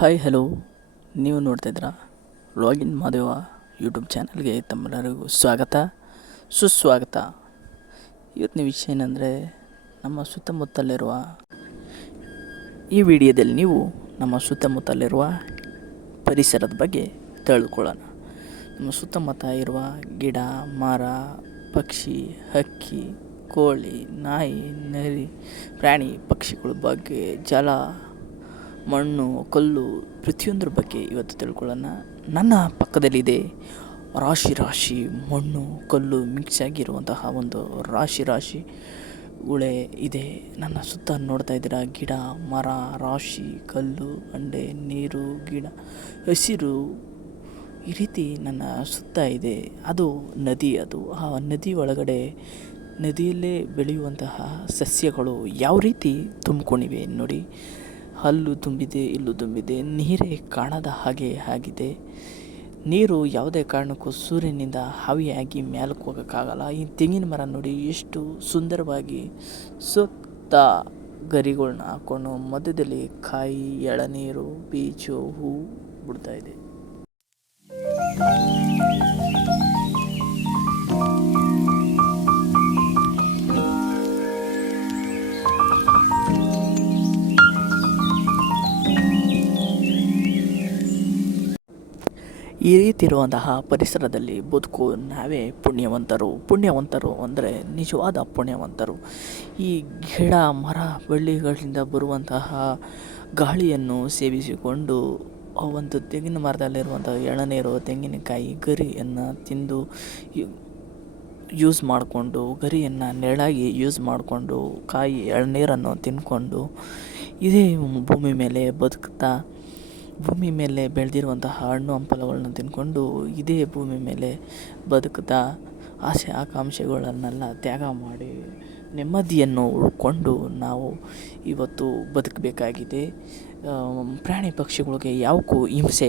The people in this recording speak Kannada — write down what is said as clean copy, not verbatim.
ಹಾಯ್ ಹಲೋ, ನೀವು ನೋಡ್ತಾ ಇದ್ದೀರಾ ಲಾಗಿನ್ ಮಾದೇವ ಯೂಟ್ಯೂಬ್ ಚಾನಲ್ಗೆ ತಮ್ಮೆಲ್ಲರಿಗೂ ಸ್ವಾಗತ ಸುಸ್ವಾಗತ. ಇವತ್ತಿನ ವಿಷಯ ಏನಂದರೆ, ನಮ್ಮ ಸುತ್ತಮುತ್ತಲಿರುವ ಈ ವಿಡಿಯೋದಲ್ಲಿ ನೀವು ನಮ್ಮ ಸುತ್ತಮುತ್ತಲಿರುವ ಪರಿಸರದ ಬಗ್ಗೆ ತಿಳಿದುಕೊಳ್ಳೋಣ. ನಮ್ಮ ಸುತ್ತಮುತ್ತ ಇರುವ ಗಿಡ, ಮರ, ಪಕ್ಷಿ, ಹಕ್ಕಿ, ಕೋಳಿ, ನಾಯಿ, ನರಿ, ಪ್ರಾಣಿ ಪಕ್ಷಿಗಳ ಬಗ್ಗೆ, ಜಲ, ಮಣ್ಣು, ಕಲ್ಲು, ಪ್ರತಿಯೊಂದರ ಬಗ್ಗೆ ಇವತ್ತು ತಿಳ್ಕೊಳ್ಳೋಣ. ನನ್ನ ಪಕ್ಕದಲ್ಲಿದೆ ರಾಶಿ ಮಣ್ಣು, ಕಲ್ಲು ಮಿಕ್ಸ್ ಆಗಿರುವಂತಹ ಒಂದು ರಾಶಿ ಗುಳೆ ಇದೆ. ನನ್ನ ಸುತ್ತ ನೋಡ್ತಾ ಇದ್ದೀರಾ, ಗಿಡ, ಮರ, ರಾಶಿ, ಕಲ್ಲು, ಬಂಡೆ, ನೀರು, ಗಿಡ, ಹಸಿರು, ಈ ರೀತಿ ನನ್ನ ಸುತ್ತ ಇದೆ. ಅದು ನದಿ. ಆ ನದಿ ಒಳಗಡೆ ನದಿಯಲ್ಲೇ ಬೆಳೆಯುವಂತಹ ಸಸ್ಯಗಳು ಯಾವ ರೀತಿ ತುಂಬಿಕೊಂಡಿವೆ ನೋಡಿ. ಅಲ್ಲೂ ತುಂಬಿದೆ, ಇಲ್ಲೂ ತುಂಬಿದೆ. ನೀರೇ ಕಾಣದ ಹಾಗೆ ಆಗಿದೆ. ನೀರು ಯಾವುದೇ ಕಾರಣಕ್ಕೂ ಸೂರ್ಯನಿಂದ ಆವಿಯಾಗಿ ಮೇಲಕ್ಕೆ ಹೋಗೋಕ್ಕಾಗಲ್ಲ. ಈ ತೆಂಗಿನ ಮರ ನೋಡಿ ಎಷ್ಟು ಸುಂದರವಾಗಿ ಸುತ್ತ ಗರಿಗಳನ್ನ ಹಾಕ್ಕೊಂಡು ಮಧ್ಯದಲ್ಲಿ ಕಾಯಿ, ಎಳನೀರು, ಬೀಜು, ಹೂ ಬಿಡ್ತಾ ಇದೆ. ಈ ರೀತಿ ಇರುವಂತಹ ಪರಿಸರದಲ್ಲಿ ಬದುಕು ನಾವೇ ಪುಣ್ಯವಂತರು ಅಂದರೆ ನಿಜವಾದ ಪುಣ್ಯವಂತರು. ಈ ಗಿಡ, ಮರ, ಬಳ್ಳಿಗಳಿಂದ ಬರುವಂತಹ ಗಾಳಿಯನ್ನು ಸೇವಿಸಿಕೊಂಡು ಒಂದು ತೆಂಗಿನ ಮರದಲ್ಲಿರುವಂಥ ಎಳನೀರು, ತೆಂಗಿನಕಾಯಿ ಗರಿಯನ್ನು ತಿಂದು ಯೂಸ್ ಮಾಡಿಕೊಂಡು, ಗರಿಯನ್ನು ನೆರಳಾಗಿ ಯೂಸ್ ಮಾಡಿಕೊಂಡು, ಕಾಯಿ ಎಳನೀರನ್ನು ತಿಂದ್ಕೊಂಡು ಇದೇ ಭೂಮಿ ಮೇಲೆ ಬದುಕ್ತಾ, ಭೂಮಿ ಮೇಲೆ ಬೆಳೆದಿರುವಂತಹ ಹಣ್ಣು ಹಂಪಲುಗಳನ್ನ ತಿಂದ್ಕೊಂಡು ಇದೇ ಭೂಮಿ ಮೇಲೆ ಬದುಕ್ತಾ, ಆಸೆ ಆಕಾಂಕ್ಷೆಗಳನ್ನೆಲ್ಲ ತ್ಯಾಗ ಮಾಡಿ ನೆಮ್ಮದಿಯನ್ನು ಉಳ್ಕೊಂಡು ನಾವು ಇವತ್ತು ಬದುಕಬೇಕಾಗಿದೆ. ಪ್ರಾಣಿ ಪಕ್ಷಿಗಳಿಗೆ ಯಾವಕ್ಕೂ ಹಿಂಸೆ